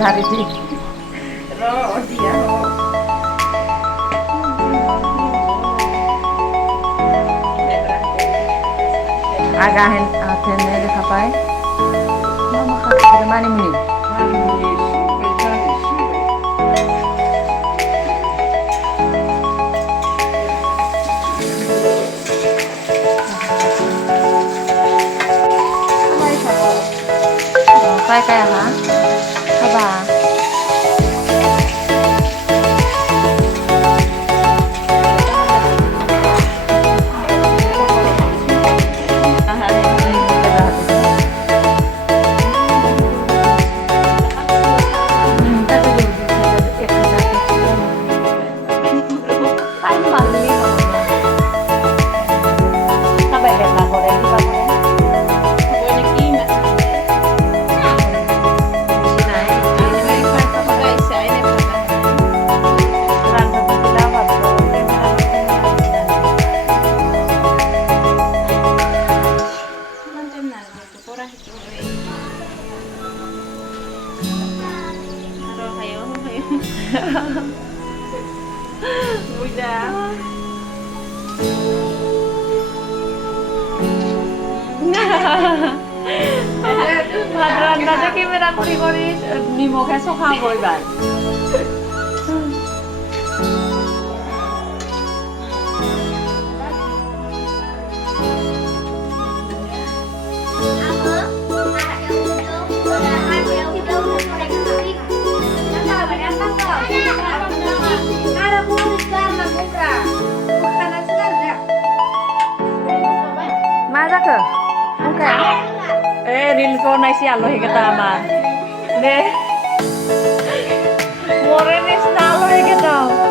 ভাবিছি দিয়া আগা হেন আথেনে দেখা পায় মা খাতে মানিমুনি काय काय हा खाबा Udah. ভাদ্রান্দাতে ক্যামেরা করি করি নিমখে চখা বইবার মা যাকে ওকে রিলস বানাইছি আলহী কেইটা আমাৰ দে মৰে নিচিনা আলহী কেইটা